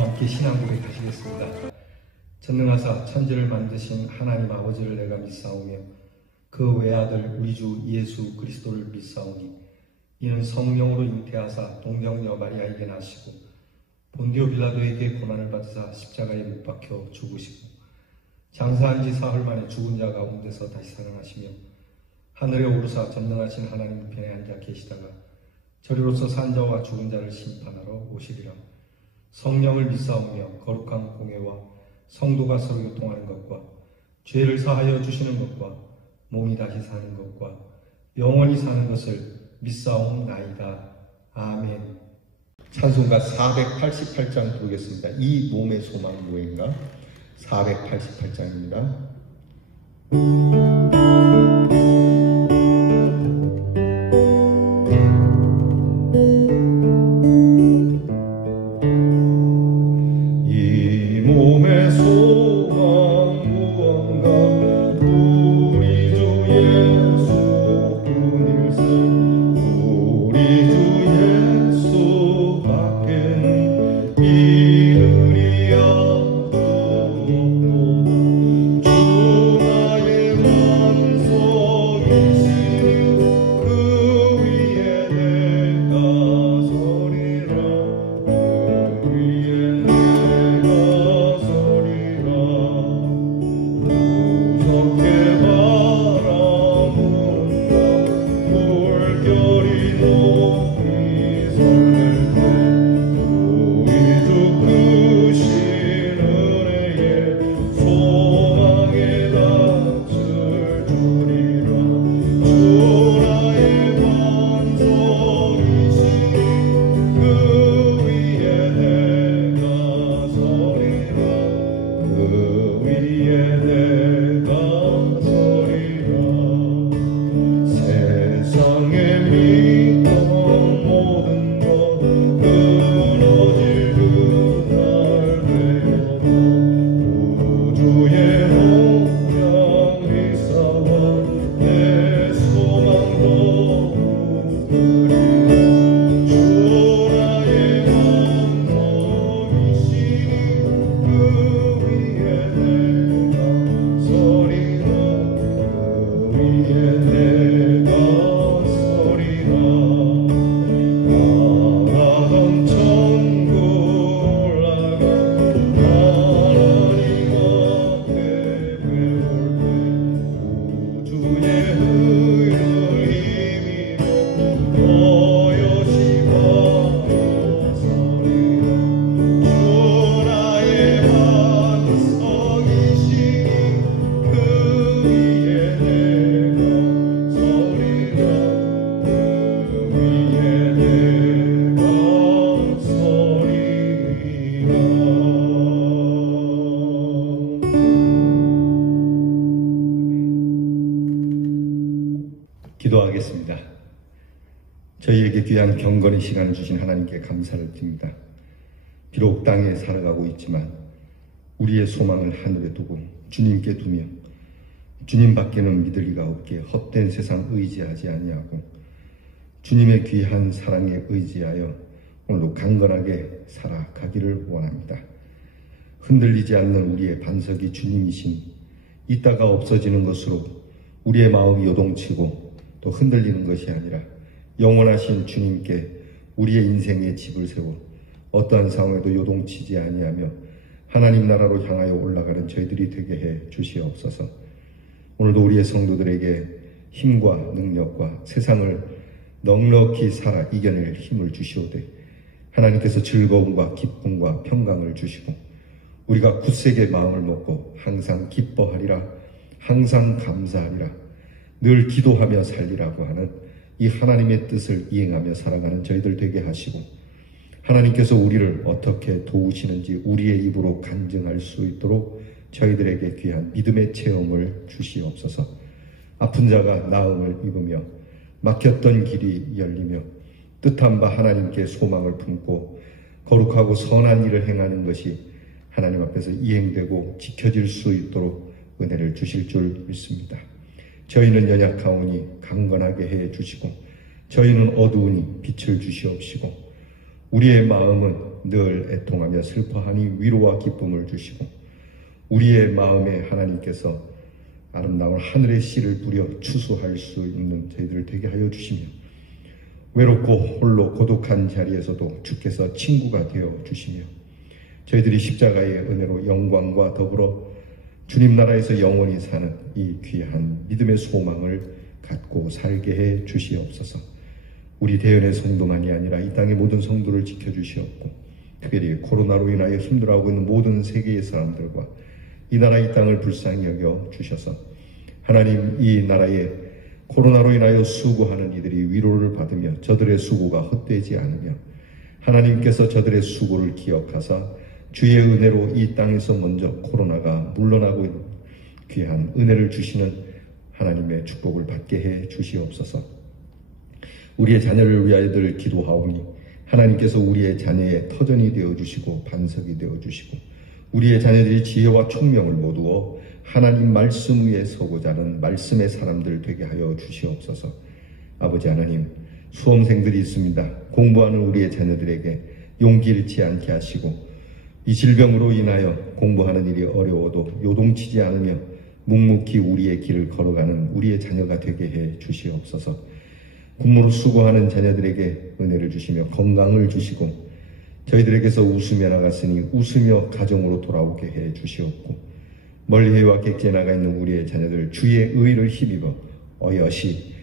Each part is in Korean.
함께 신앙 고백하시겠습니다. 전능하사 천지를 만드신 하나님 아버지를 내가 믿사오며 그 외아들 우리 주 예수 그리스도를 믿사오니 이는 성령으로 잉태하사 동정녀 마리아에게 나시고 본디오 빌라도에게 고난을 받으사 십자가에 못 박혀 죽으시고 장사한 지 사흘 만에 죽은 자 가운데서 다시 살아나시며 하늘에 오르사 전능하신 하나님 우편에 앉아 계시다가 저리로서 산 자와 죽은 자를 심판하러 오시리라. 성령을 믿사오며 거룩한 공회와 성도가 서로 교통하는 것과 죄를 사하여 주시는 것과 몸이 다시 사는 것과 영원히 사는 것을 믿사옵나이다. 아멘. 찬송가 488장 부르겠습니다. 이 몸의 소망 무엇인가? 488장입니다. 기도하겠습니다. 저희에게 귀한 경건의 시간을 주신 하나님께 감사를 드립니다. 비록 땅에 살아가고 있지만 우리의 소망을 하늘에 두고 주님께 두며 주님 밖에는 믿을 리가 없기에 헛된 세상 의지하지 아니하고 주님의 귀한 사랑에 의지하여 오늘도 강건하게 살아가기를 원합니다. 흔들리지 않는 우리의 반석이 주님이신 있다가 없어지는 것으로 우리의 마음이 요동치고 또 흔들리는 것이 아니라 영원하신 주님께 우리의 인생의 집을 세워 어떠한 상황에도 요동치지 아니하며 하나님 나라로 향하여 올라가는 저희들이 되게 해 주시옵소서. 오늘도 우리의 성도들에게 힘과 능력과 세상을 넉넉히 살아 이겨낼 힘을 주시오되 하나님께서 즐거움과 기쁨과 평강을 주시고 우리가 굳세게 마음을 먹고 항상 기뻐하리라, 항상 감사하리라, 늘 기도하며 살리라고 하는 이 하나님의 뜻을 이행하며 살아가는 저희들 되게 하시고 하나님께서 우리를 어떻게 도우시는지 우리의 입으로 간증할 수 있도록 저희들에게 귀한 믿음의 체험을 주시옵소서. 아픈 자가 나음을 입으며 막혔던 길이 열리며 뜻한 바 하나님께 소망을 품고 거룩하고 선한 일을 행하는 것이 하나님 앞에서 이행되고 지켜질 수 있도록 은혜를 주실 줄 믿습니다. 저희는 연약하오니 강건하게 해 주시고 저희는 어두우니 빛을 주시옵시고 우리의 마음은 늘 애통하며 슬퍼하니 위로와 기쁨을 주시고 우리의 마음에 하나님께서 아름다운 하늘의 씨를 뿌려 추수할 수 있는 저희들 되게 하여 주시며 외롭고 홀로 고독한 자리에서도 주께서 친구가 되어 주시며 저희들이 십자가의 은혜로 영광과 더불어 주님 나라에서 영원히 사는 이 귀한 믿음의 소망을 갖고 살게 해 주시옵소서. 우리 대연의 성도만이 아니라 이 땅의 모든 성도를 지켜주시옵고 특별히 코로나로 인하여 힘들어하고 있는 모든 세계의 사람들과 이 나라 이 땅을 불쌍히 여겨 주셔서 하나님 이 나라에 코로나로 인하여 수고하는 이들이 위로를 받으며 저들의 수고가 헛되지 않으며 하나님께서 저들의 수고를 기억하사 주의 은혜로 이 땅에서 먼저 코로나가 물러나고 있는 귀한 은혜를 주시는 하나님의 축복을 받게 해 주시옵소서. 우리의 자녀를 위하여 늘 기도하오니 하나님께서 우리의 자녀의 터전이 되어주시고 반석이 되어주시고 우리의 자녀들이 지혜와 총명을 모두어 하나님 말씀 위에 서고자 하는 말씀의 사람들 되게 하여 주시옵소서. 아버지 하나님, 수험생들이 있습니다. 공부하는 우리의 자녀들에게 용기 잃지 않게 하시고 이 질병으로 인하여 공부하는 일이 어려워도 요동치지 않으며 묵묵히 우리의 길을 걸어가는 우리의 자녀가 되게 해 주시옵소서. 군무로 수고하는 자녀들에게 은혜를 주시며 건강을 주시고 저희들에게서 웃으며 나갔으니 웃으며 가정으로 돌아오게 해 주시옵고 멀리 해와 객지에 나가 있는 우리의 자녀들 주의 의를 힘입어 어여시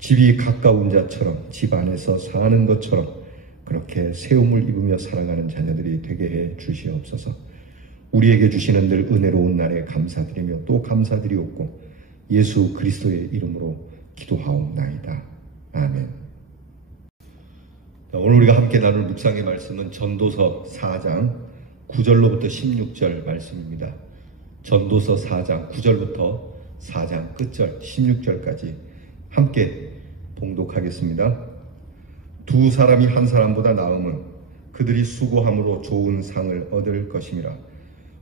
집이 가까운 자처럼 집 안에서 사는 것처럼 그렇게 세움을 입으며 살아가는 자녀들이 되게 해 주시옵소서. 우리에게 주시는 늘 은혜로운 날에 감사드리며 또 감사드리옵고 예수 그리스도의 이름으로 기도하옵나이다. 아멘. 오늘 우리가 함께 나눌 묵상의 말씀은 전도서 4장 9절로부터 16절 말씀입니다. 전도서 4장 9절부터 4장 끝절 16절까지 함께 봉독하겠습니다. 두 사람이 한 사람보다 나음은 그들이 수고함으로 좋은 상을 얻을 것임이라.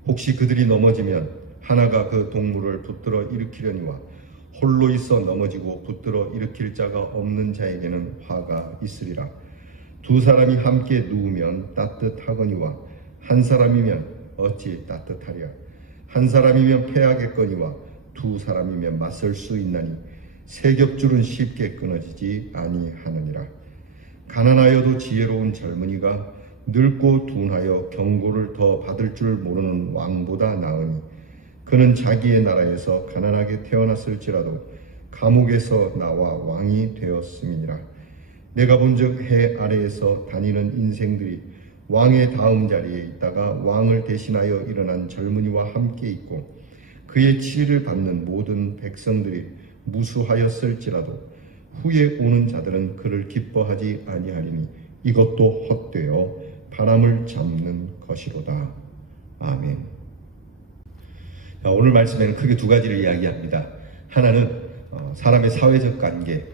혹시 그들이 넘어지면 하나가 그 동물을 붙들어 일으키려니와 홀로 있어 넘어지고 붙들어 일으킬 자가 없는 자에게는 화가 있으리라. 두 사람이 함께 누우면 따뜻하거니와 한 사람이면 어찌 따뜻하랴. 한 사람이면 패하겠거니와 두 사람이면 맞설 수 있나니 세 겹줄은 쉽게 끊어지지 아니하느니라. 가난하여도 지혜로운 젊은이가 늙고 둔하여 경고를 더 받을 줄 모르는 왕보다 나으니 그는 자기의 나라에서 가난하게 태어났을지라도 감옥에서 나와 왕이 되었음이니라. 내가 본즉 해 아래에서 다니는 인생들이 왕의 다음 자리에 있다가 왕을 대신하여 일어난 젊은이와 함께 있고 그의 치리를 받는 모든 백성들이 무수하였을지라도 후에 오는 자들은 그를 기뻐하지 아니하리니 이것도 헛되어 바람을 잡는 것이로다. 아멘. 오늘 말씀에는 크게 두 가지를 이야기합니다. 하나는 사람의 사회적 관계,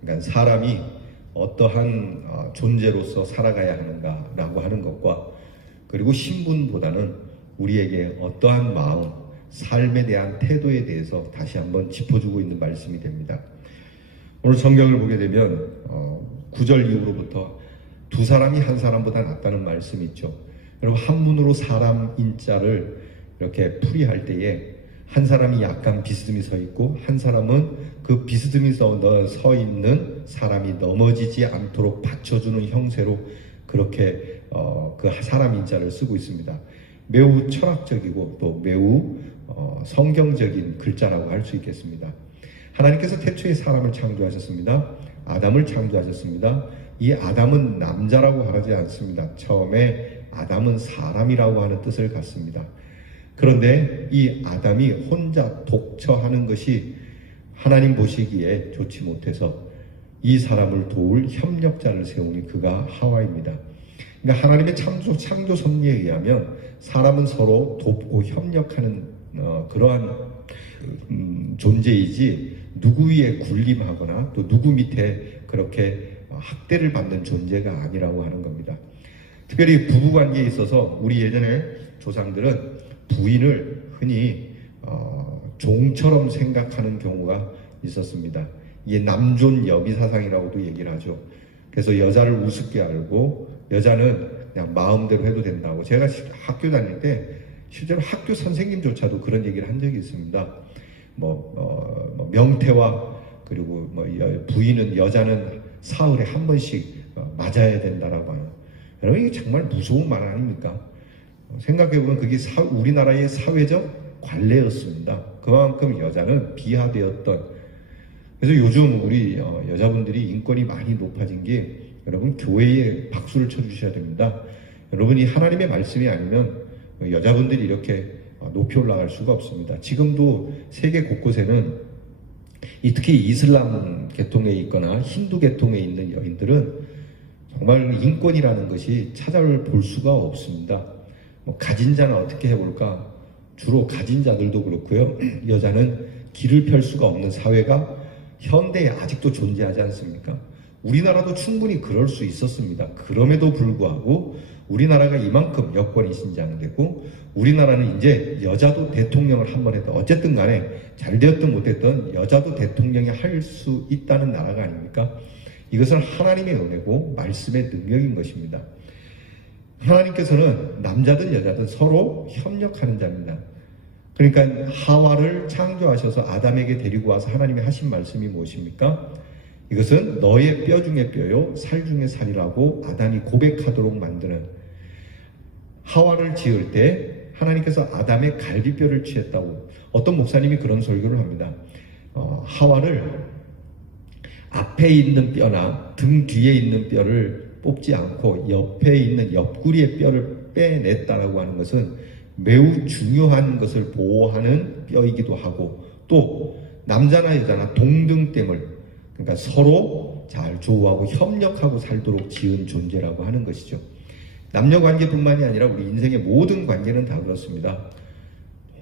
그러니까 사람이 어떠한 존재로서 살아가야 하는가라고 하는 것과 그리고 신분보다는 우리에게 어떠한 마음, 삶에 대한 태도에 대해서 다시 한번 짚어주고 있는 말씀이 됩니다. 오늘 성경을 보게 되면 9절 이후로부터 두 사람이 한 사람보다 낫다는 말씀이 있죠. 여러분 한문으로 사람 인자를 이렇게 풀이할 때에 한 사람이 약간 비스듬히 서 있고 한 사람은 그 비스듬히 서 있는 사람이 넘어지지 않도록 받쳐주는 형태로 그렇게 그 사람 인자를 쓰고 있습니다. 매우 철학적이고 또 매우 성경적인 글자라고 할 수 있겠습니다. 하나님께서 태초에 사람을 창조하셨습니다. 아담을 창조하셨습니다. 이 아담은 남자라고 하지 않습니다. 처음에 아담은 사람이라고 하는 뜻을 갖습니다. 그런데 이 아담이 혼자 독처하는 것이 하나님 보시기에 좋지 못해서 이 사람을 도울 협력자를 세우니 그가 하와입니다. 그러니까 하나님의 창조 섭리에 의하면 사람은 서로 돕고 협력하는 그러한 존재이지 누구 위에 군림하거나 또 누구 밑에 그렇게 학대를 받는 존재가 아니라고 하는 겁니다. 특별히 부부관계에 있어서 우리 예전에 조상들은 부인을 흔히 종처럼 생각하는 경우가 있었습니다. 이게 남존 여비 사상이라고도 얘기를 하죠. 그래서 여자를 우습게 알고 여자는 그냥 마음대로 해도 된다고. 제가 학교 다닐 때 실제로 학교 선생님조차도 그런 얘기를 한 적이 있습니다. 명태와 그리고 부인은 여자는 사흘에 한 번씩 맞아야 된다라고 하는. 여러분 이게 정말 무서운 말 아닙니까? 생각해보면 그게 우리나라의 사회적 관례였습니다. 그만큼 여자는 비하되었던. 그래서 요즘 우리 여자분들이 인권이 많이 높아진 게 여러분 교회에 박수를 쳐주셔야 됩니다. 여러분이 하나님의 말씀이 아니면 여자분들이 이렇게 높이 올라갈 수가 없습니다. 지금도 세계 곳곳에는 특히 이슬람 계통에 있거나 힌두 계통에 있는 여인들은 정말 인권이라는 것이 찾아볼 수가 없습니다. 가진 자는 어떻게 해볼까? 주로 가진 자들도 그렇고요. 여자는 길을 펼 수가 없는 사회가 현대에 아직도 존재하지 않습니까? 우리나라도 충분히 그럴 수 있었습니다. 그럼에도 불구하고 우리나라가 이만큼 여권이 신장되고 우리나라는 이제 여자도 대통령을 한번 해도 어쨌든 간에 잘 되었든 못했든 여자도 대통령이 할 수 있다는 나라가 아닙니까? 이것은 하나님의 은혜고 말씀의 능력인 것입니다. 하나님께서는 남자든 여자든 서로 협력하는 자입니다. 그러니까 하와를 창조하셔서 아담에게 데리고 와서 하나님이 하신 말씀이 무엇입니까? 이것은 너의 뼈 중에 뼈요 살 중에 살이라고 아담이 고백하도록 만드는. 하와를 지을 때 하나님께서 아담의 갈비뼈를 취했다고. 어떤 목사님이 그런 설교를 합니다. 하와를 앞에 있는 뼈나 등 뒤에 있는 뼈를 뽑지 않고 옆에 있는 옆구리의 뼈를 빼냈다라고 하는 것은 매우 중요한 것을 보호하는 뼈이기도 하고, 또 남자나 여자나 동등됨을, 그러니까 서로 잘 조우하고 협력하고 살도록 지은 존재라고 하는 것이죠. 남녀 관계뿐만이 아니라 우리 인생의 모든 관계는 다 그렇습니다.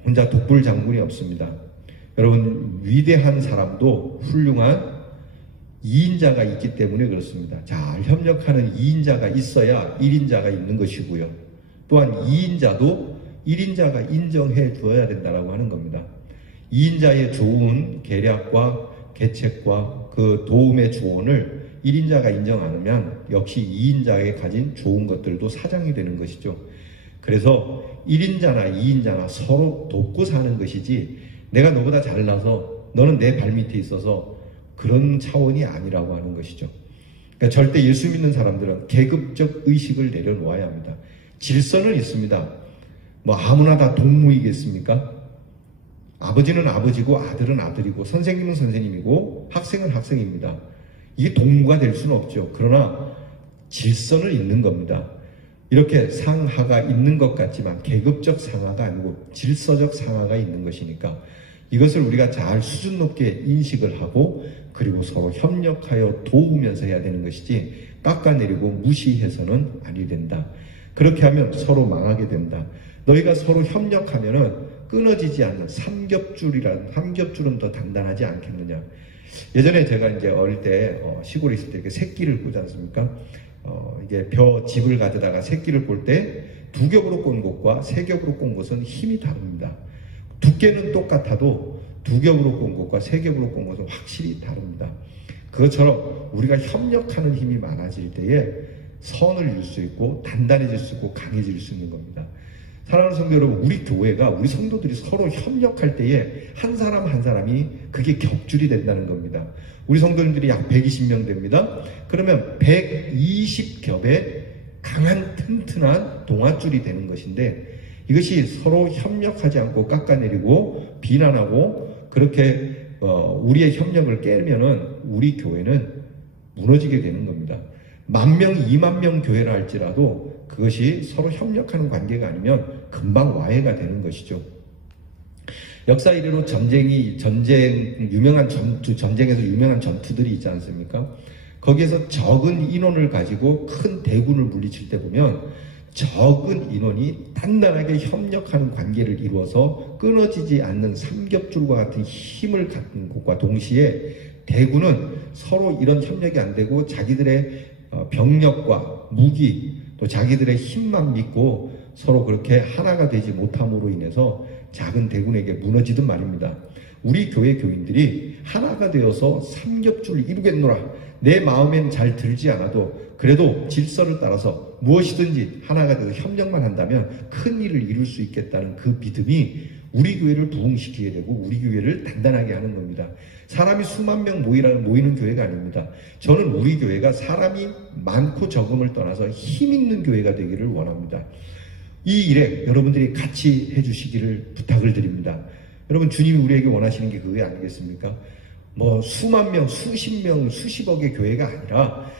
혼자 독불장군이 없습니다. 여러분, 위대한 사람도 훌륭한 2인자가 있기 때문에 그렇습니다. 잘 협력하는 2인자가 있어야 1인자가 있는 것이고요. 또한 2인자도 1인자가 인정해 주어야 된다고 하는 겁니다. 2인자의 좋은 계략과 계책과 그 도움의 조언을 1인자가 인정 안 하면 역시 2인자에 가진 좋은 것들도 사장이 되는 것이죠. 그래서 1인자나 2인자나 서로 돕고 사는 것이지, 내가 너보다 잘나서 너는 내 발밑에 있어서 그런 차원이 아니라고 하는 것이죠. 그러니까 절대 예수 믿는 사람들은 계급적 의식을 내려놓아야 합니다. 질서는 있습니다. 아무나 다 동무이겠습니까? 아버지는 아버지고 아들은 아들이고 선생님은 선생님이고 학생은 학생입니다. 이게 동무가 될 수는 없죠. 그러나 질서는 있는 겁니다. 이렇게 상하가 있는 것 같지만 계급적 상하가 아니고 질서적 상하가 있는 것이니까 이것을 우리가 잘 수준 높게 인식을 하고 그리고 서로 협력하여 도우면서 해야 되는 것이지, 깎아내리고 무시해서는 아니 된다. 그렇게 하면 서로 망하게 된다. 너희가 서로 협력하면은 끊어지지 않는 삼겹줄은 더 단단하지 않겠느냐. 예전에 제가 이제 어릴 때 시골에 있을 때 이렇게 새끼를 꾸지 않습니까? 이게 집을 가져다가 새끼를 꼴 때 2겹으로 꼰 곳과 3겹으로 꼰 곳은 힘이 다릅니다. 두께는 똑같아도 2겹으로 꼰 곳과 3겹으로 꼰 곳은 확실히 다릅니다. 그것처럼 우리가 협력하는 힘이 많아질 때에 선을 이룰 수 있고 단단해질 수 있고 강해질 수 있는 겁니다. 사랑하는 성도 여러분, 우리 교회가, 우리 성도들이 서로 협력할 때에 한 사람 한 사람이 그게 격줄이 된다는 겁니다. 우리 성도님들이 약 120명 됩니다. 그러면 120겹의 강한 튼튼한 동아줄이 되는 것인데, 이것이 서로 협력하지 않고 깎아내리고 비난하고 그렇게 우리의 협력을 깨면은 우리 교회는 무너지게 되는 겁니다. 10,000명, 20,000명 교회를 할지라도 그것이 서로 협력하는 관계가 아니면 금방 와해가 되는 것이죠. 역사 이래로 전쟁에서 유명한 전투들이 있지 않습니까? 거기에서 적은 인원을 가지고 큰 대군을 물리칠 때 보면 적은 인원이 단단하게 협력하는 관계를 이루어서 끊어지지 않는 삼겹줄과 같은 힘을 갖는 것과 동시에 대군은 서로 이런 협력이 안 되고 자기들의 병력과 무기 또 자기들의 힘만 믿고 서로 그렇게 하나가 되지 못함으로 인해서 작은 대군에게 무너지든 말입니다. 우리 교회 교인들이 하나가 되어서 삼겹줄을 이루겠노라, 내 마음엔 잘 들지 않아도 그래도 질서를 따라서 무엇이든지 하나가 되어 협력만 한다면 큰 일을 이룰 수 있겠다는 그 믿음이 우리 교회를 부흥시키게 되고 우리 교회를 단단하게 하는 겁니다. 사람이 수만 명 모이는 교회가 아닙니다. 저는 우리 교회가 사람이 많고 적음을 떠나서 힘 있는 교회가 되기를 원합니다. 이 일에 여러분들이 같이 해주시기를 부탁을 드립니다. 여러분, 주님이 우리에게 원하시는 게 그게 아니겠습니까? 뭐 수만 명, 수십 명, 수십억의 교회가 아니라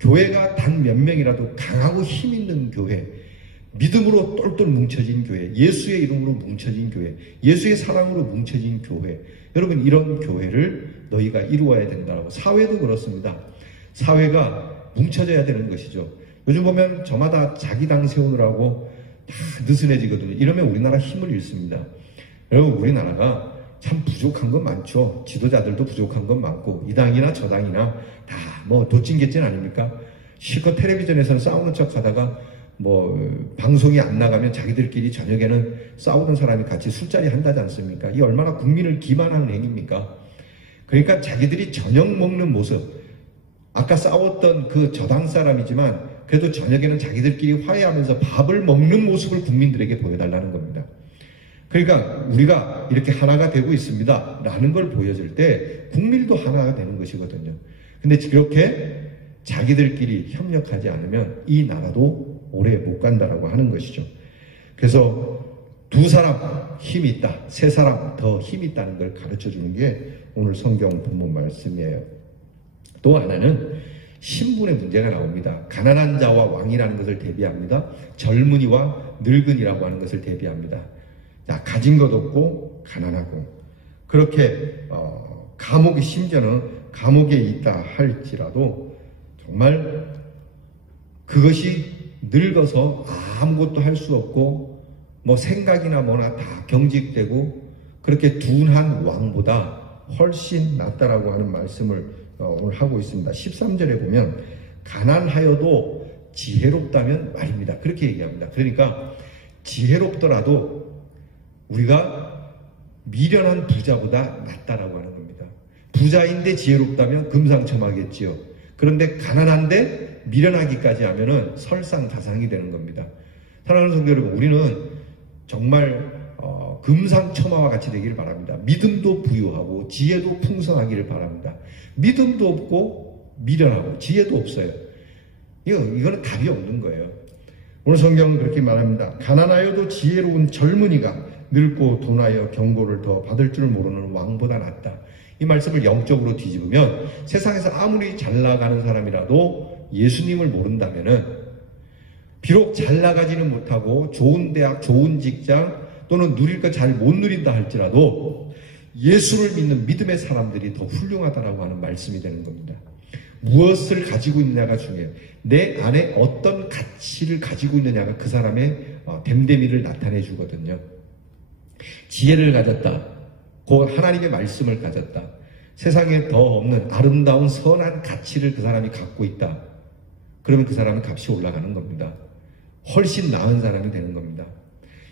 교회가 단 몇 명이라도 강하고 힘 있는 교회, 믿음으로 똘똘 뭉쳐진 교회, 예수의 이름으로 뭉쳐진 교회, 예수의 사랑으로 뭉쳐진 교회. 여러분, 이런 교회를 너희가 이루어야 된다고. 사회도 그렇습니다. 사회가 뭉쳐져야 되는 것이죠. 요즘 보면 저마다 자기 당 세우느라고 다 느슨해지거든요. 이러면 우리나라 힘을 잃습니다. 여러분, 우리나라가 참 부족한 건 많죠. 지도자들도 부족한 건 많고 이 당이나 저 당이나 다 뭐 도찐개찐 아닙니까? 실컷 텔레비전에서는 싸우는 척 하다가 뭐 방송이 안 나가면 자기들끼리 저녁에는 싸우는 사람이 같이 술자리 한다지 않습니까? 이 얼마나 국민을 기만하는 행위입니까? 그러니까 자기들이 저녁 먹는 모습, 아까 싸웠던 그 저당 사람이지만 그래도 저녁에는 자기들끼리 화해하면서 밥을 먹는 모습을 국민들에게 보여달라는 겁니다. 그러니까 우리가 이렇게 하나가 되고 있습니다 라는 걸 보여줄 때 국민도 하나가 되는 것이거든요. 근데 그렇게 자기들끼리 협력하지 않으면 이 나라도 오래 못 간다라고 하는 것이죠. 그래서 두 사람 힘이 있다, 세 사람 더 힘이 있다는 걸 가르쳐 주는 게 오늘 성경 본문 말씀이에요. 또 하나는 신분의 문제가 나옵니다. 가난한 자와 왕이라는 것을 대비합니다. 젊은이와 늙은이라고 하는 것을 대비합니다. 자, 가진 것 없고 가난하고 그렇게 감옥이 심지어는 감옥에 있다 할지라도 정말 그것이 늙어서 아무것도 할 수 없고 뭐 생각이나 뭐나 다 경직되고 그렇게 둔한 왕보다 훨씬 낫다라고 하는 말씀을 오늘 하고 있습니다. 13절에 보면 가난하여도 지혜롭다면 말입니다. 그렇게 얘기합니다. 그러니까 지혜롭더라도 우리가 미련한 부자보다 낫다라고 하는 겁니다. 부자인데 지혜롭다면 금상첨화겠지요. 그런데 가난한데 미련하기까지 하면은 설상가상이 되는 겁니다. 사랑하는 성도 여러분, 우리는 정말 금상첨화와 같이 되기를 바랍니다. 믿음도 부유하고 지혜도 풍성하기를 바랍니다. 믿음도 없고 미련하고 지혜도 없어요. 이거는 답이 없는 거예요. 오늘 성경은 그렇게 말합니다. 가난하여도 지혜로운 젊은이가 늙고 돈하여 경고를 더 받을 줄 모르는 왕보다 낫다. 이 말씀을 영적으로 뒤집으면 세상에서 아무리 잘 나가는 사람이라도 예수님을 모른다면은 비록 잘 나가지는 못하고 좋은 대학, 좋은 직장 또는 누릴 것 잘 못 누린다 할지라도 예수를 믿는 믿음의 사람들이 더 훌륭하다라고 하는 말씀이 되는 겁니다. 무엇을 가지고 있느냐가 중요해요. 내 안에 어떤 가치를 가지고 있느냐가 그 사람의 됨됨이를 나타내 주거든요. 지혜를 가졌다. 곧 하나님의 말씀을 가졌다. 세상에 더 없는 아름다운 선한 가치를 그 사람이 갖고 있다. 그러면 그 사람은 값이 올라가는 겁니다. 훨씬 나은 사람이 되는 겁니다.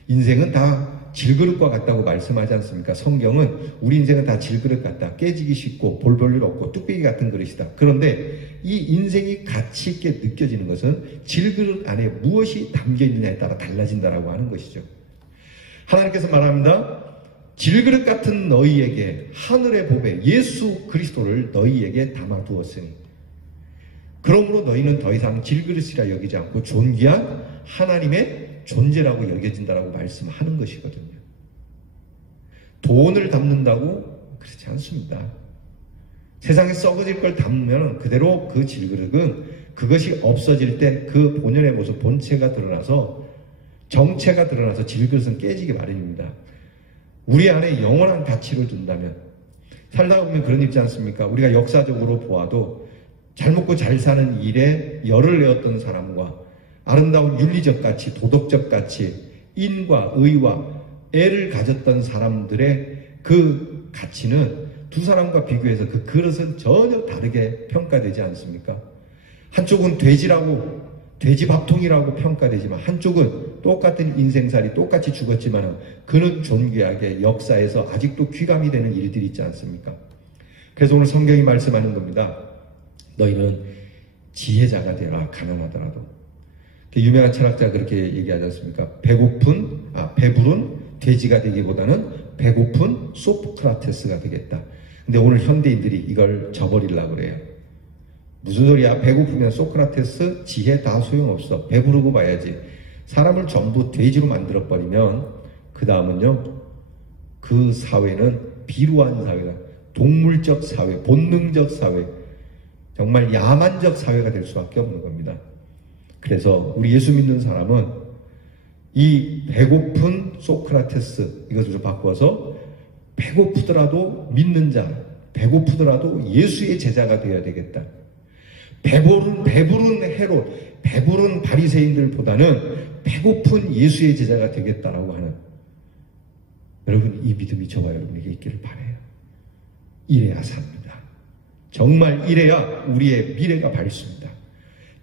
인생은 다 질그릇과 같다고 말씀하지 않습니까? 성경은 우리 인생은 다 질그릇 같다. 깨지기 쉽고 볼 볼 일 없고 뚝배기 같은 그릇이다. 그런데 이 인생이 가치 있게 느껴지는 것은 질그릇 안에 무엇이 담겨 있느냐에 따라 달라진다라고 하는 것이죠. 하나님께서 말합니다. 질그릇 같은 너희에게 하늘의 보배 예수 그리스도를 너희에게 담아두었으니 그러므로 너희는 더 이상 질그릇이라 여기지 않고 존귀한 하나님의 존재라고 여겨진다라고 말씀하는 것이거든요. 돈을 담는다고 그렇지 않습니다. 세상에 썩어질 걸 담으면 그대로 그 질그릇은 그것이 없어질 때 그 본연의 모습, 본체가 드러나서 정체가 드러나서 질그릇은 깨지기 마련입니다. 우리 안에 영원한 가치를 둔다면 살다 보면 그런 있지 않습니까? 우리가 역사적으로 보아도 잘 먹고 잘 사는 일에 열을 내었던 사람과 아름다운 윤리적 가치, 도덕적 가치, 인과 의와 애를 가졌던 사람들의 그 가치는 두 사람과 비교해서 그 그릇은 전혀 다르게 평가되지 않습니까? 한쪽은 돼지 밥통이라고 평가되지만 한쪽은 똑같은 인생살이 똑같이 죽었지만 그는 존귀하게 역사에서 아직도 귀감이 되는 일들이 있지 않습니까? 그래서 오늘 성경이 말씀하는 겁니다. 너희는 지혜자가 되라, 가난하더라도. 유명한 철학자가 그렇게 얘기하지 않습니까? 배부른 돼지가 되기보다는 배고픈 소크라테스가 되겠다. 근데 오늘 현대인들이 이걸 저버리려고 그래요. 무슨 소리야? 배고프면 소크라테스 지혜 다 소용없어. 배부르고 봐야지. 사람을 전부 돼지로 만들어버리면 그 다음은요, 그 사회는 비루한 사회가, 동물적 사회, 본능적 사회, 정말 야만적 사회가 될 수밖에 없는 겁니다. 그래서 우리 예수 믿는 사람은 이 배고픈 소크라테스, 이것을 바꿔서 배고프더라도 믿는 자, 배고프더라도 예수의 제자가 되어야 되겠다. 배부른 헤롯, 배부른 바리새인들보다는 배고픈 예수의 제자가 되겠다라고 하는, 여러분, 이 믿음이 저와 여러분에게 있기를 바라요. 이래야 삽니다. 정말 이래야 우리의 미래가 밝습니다.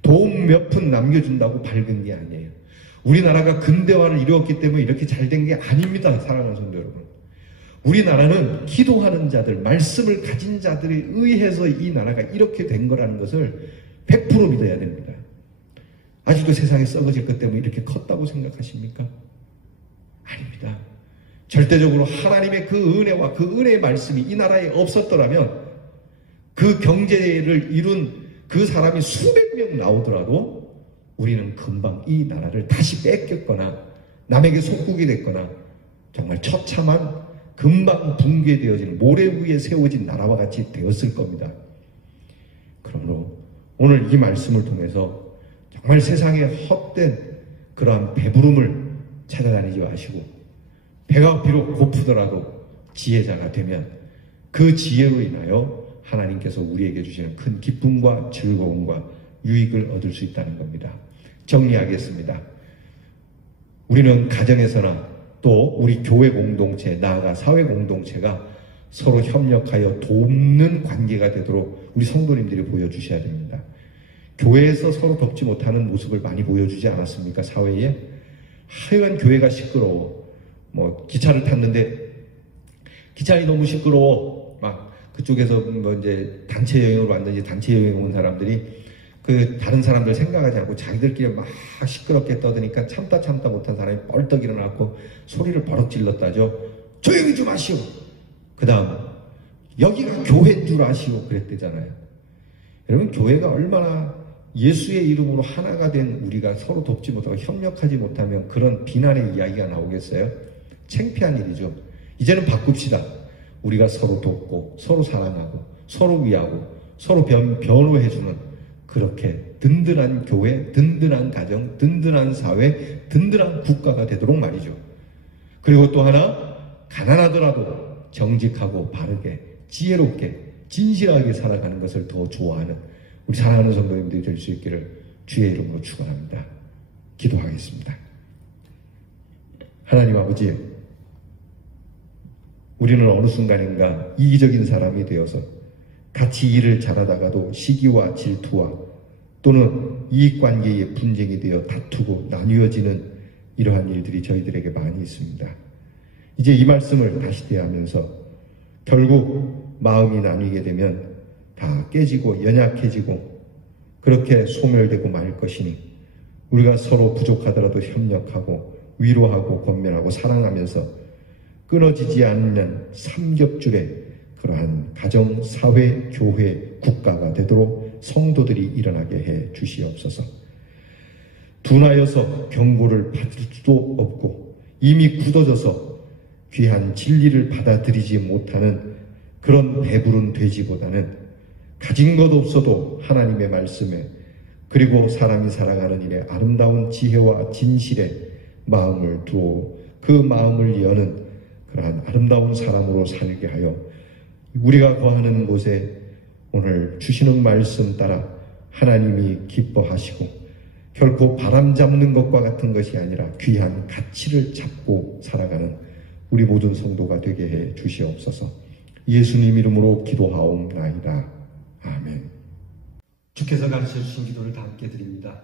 돈 몇 푼 남겨준다고 밝은 게 아니에요. 우리나라가 근대화를 이루었기 때문에 이렇게 잘 된 게 아닙니다. 사랑하는 성도 여러분. 우리나라는 기도하는 자들, 말씀을 가진 자들에 의해서 이 나라가 이렇게 된 거라는 것을 100% 믿어야 됩니다. 아직도 세상에 썩어질 것 때문에 이렇게 컸다고 생각하십니까? 아닙니다. 절대적으로 하나님의 그 은혜와 그 은혜의 말씀이 이 나라에 없었더라면 그 경제를 이룬 그 사람이 수백 명 나오더라도 우리는 금방 이 나라를 다시 뺏겼거나 남에게 속국이 됐거나 정말 처참한 금방 붕괴되어진 모래 위에 세워진 나라와 같이 되었을 겁니다. 그러므로 오늘 이 말씀을 통해서 정말 세상에 헛된 그러한 배부름을 찾아다니지 마시고 배가 비록 고프더라도 지혜자가 되면 그 지혜로 인하여 하나님께서 우리에게 주시는 큰 기쁨과 즐거움과 유익을 얻을 수 있다는 겁니다. 정리하겠습니다. 우리는 가정에서나 또 우리 교회 공동체, 나아가 사회 공동체가 서로 협력하여 돕는 관계가 되도록 우리 성도님들이 보여주셔야 됩니다. 교회에서 서로 돕지 못하는 모습을 많이 보여주지 않았습니까? 사회에? 하여간 교회가 시끄러워. 기차를 탔는데 기차이 너무 시끄러워. 막 그쪽에서 이제 단체 여행으로 왔는지 단체 여행 온 사람들이 그 다른 사람들 생각하지 않고 자기들끼리 막 시끄럽게 떠드니까 참다 못한 사람이 벌떡 일어나고 소리를 버럭 질렀다죠. 조용히 좀 하시오. 그 다음 여기가 교회인 줄 아시오. 그랬대잖아요. 여러분, 교회가 얼마나 예수의 이름으로 하나가 된 우리가 서로 돕지 못하고 협력하지 못하면 그런 비난의 이야기가 나오겠어요? 창피한 일이죠. 이제는 바꿉시다. 우리가 서로 돕고 서로 사랑하고 서로 위하고 서로 변호해주는 그렇게 든든한 교회, 든든한 가정, 든든한 사회, 든든한 국가가 되도록 말이죠. 그리고 또 하나, 가난하더라도 정직하고 바르게, 지혜롭게, 진실하게 살아가는 것을 더 좋아하는 우리 사랑하는 성도님들이 될 수 있기를 주의 이름으로 축원합니다. 기도하겠습니다. 하나님 아버지, 우리는 어느 순간인가 이기적인 사람이 되어서 같이 일을 잘하다가도 시기와 질투와 또는 이익관계의 분쟁이 되어 다투고 나뉘어지는 이러한 일들이 저희들에게 많이 있습니다. 이제 이 말씀을 다시 대하면서 결국 마음이 나뉘게 되면 다 깨지고 연약해지고 그렇게 소멸되고 말 것이니 우리가 서로 부족하더라도 협력하고 위로하고 권면하고 사랑하면서 끊어지지 않는 삼겹줄의 그러한 가정, 사회, 교회, 국가가 되도록 성도들이 일어나게 해 주시옵소서. 둔하여서 경고를 받을 수도 없고 이미 굳어져서 귀한 진리를 받아들이지 못하는 그런 배부른 돼지보다는 가진 것 없어도 하나님의 말씀에 그리고 사람이 살아가는 일에 아름다운 지혜와 진실의 마음을 두어 그 마음을 여는 그러한 아름다운 사람으로 살게 하여 우리가 거하는 곳에 오늘 주시는 말씀 따라 하나님이 기뻐하시고 결코 바람 잡는 것과 같은 것이 아니라 귀한 가치를 잡고 살아가는 우리 모든 성도가 되게 해 주시옵소서. 예수님 이름으로 기도하옵나이다. 아멘. 주께서 가르쳐 주신 기도를 다 함께 드립니다.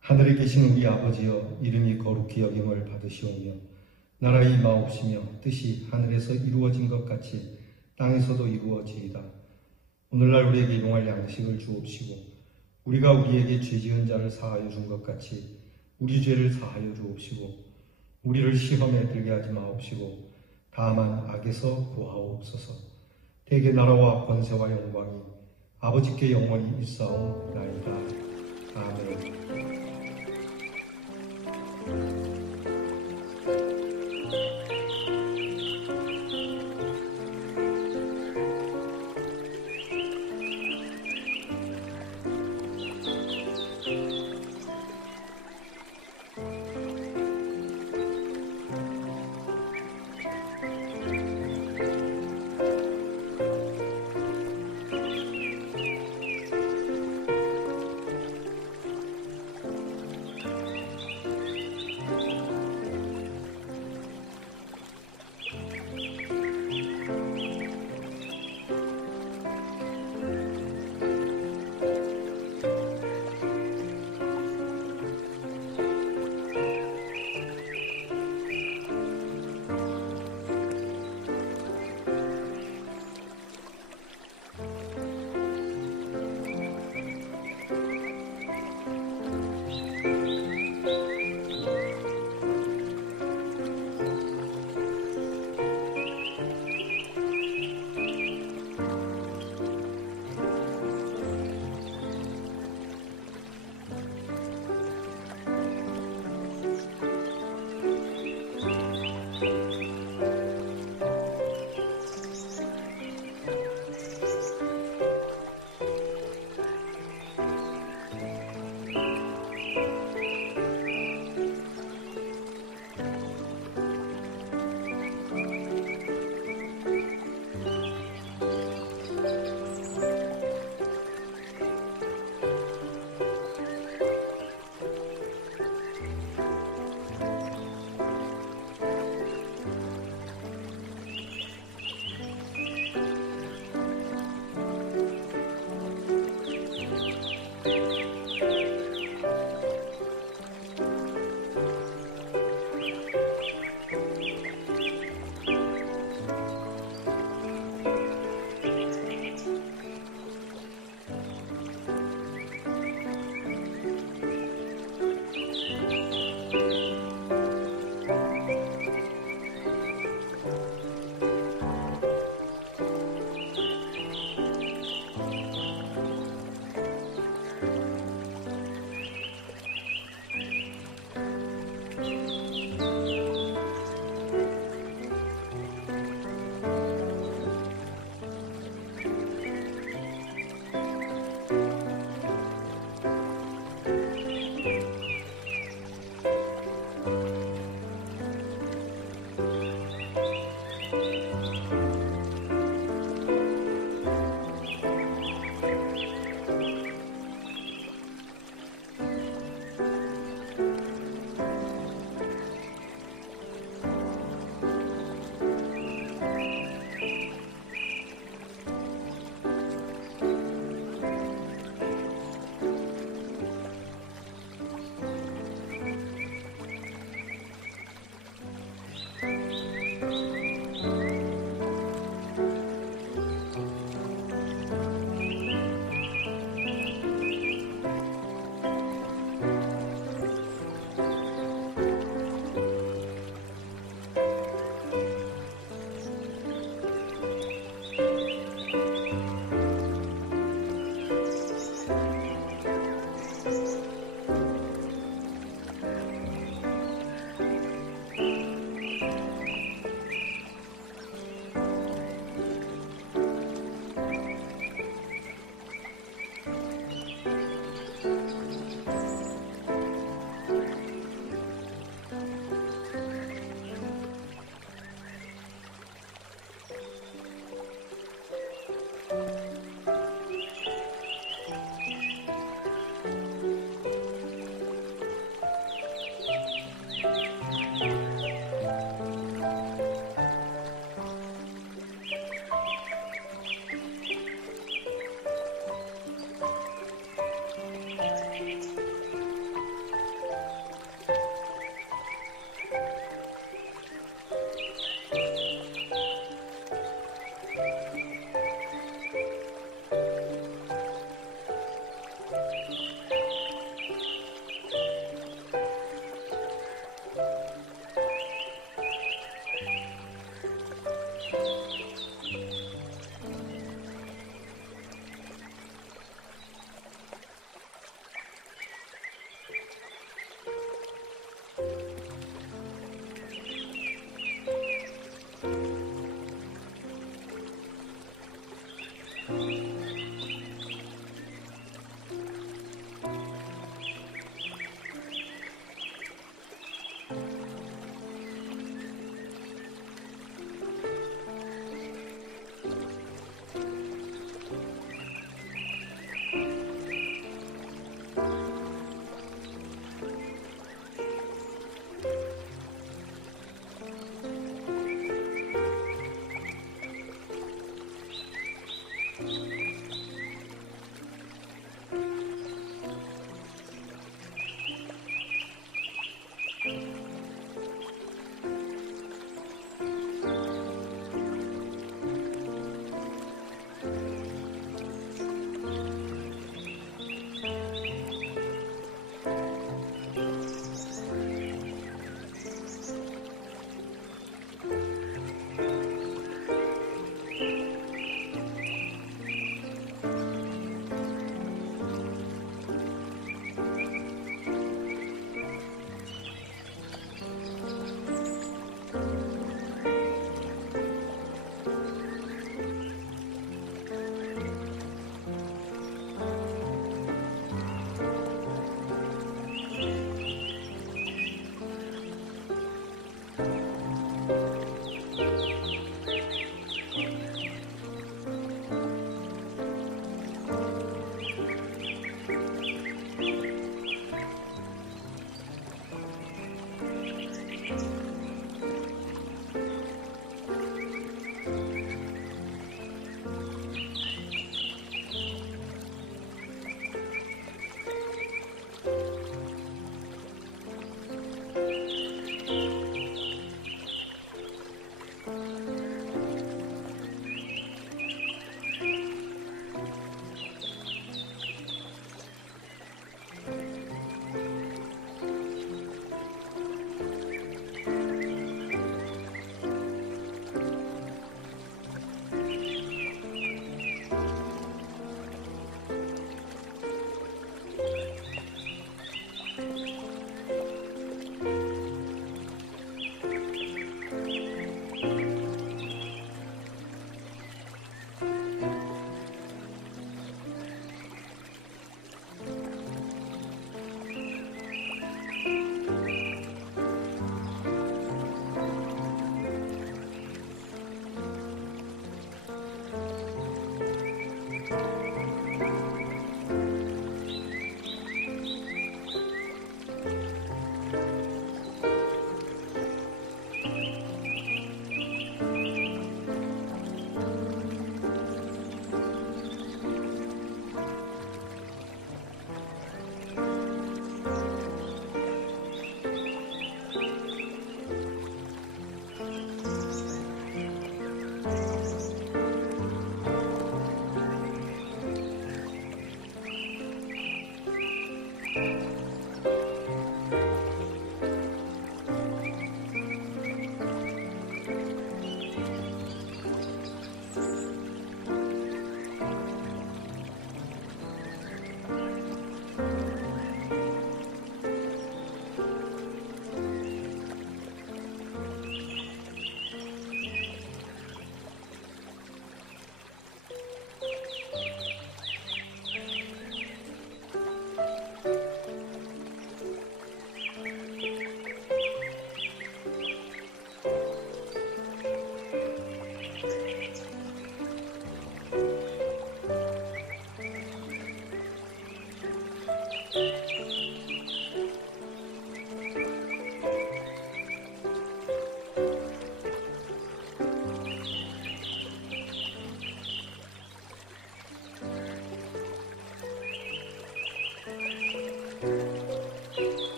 하늘에 계신 우리 아버지여, 이름이 거룩히 여김을 받으시오며 나라가 임하옵시며 뜻이 하늘에서 이루어진 것 같이 땅에서도 이루어지이다. 오늘날 우리에게 일용할 양식을 주옵시고 우리가 우리에게 죄 지은 자를 사하여 준 것 같이 우리 죄를 사하여 주옵시고 우리를 시험에 들게 하지 마옵시고 다만 악에서 구하옵소서. 대개 나라와 권세와 영광이 아버지께 영원히 있사옵나이다. 아멘.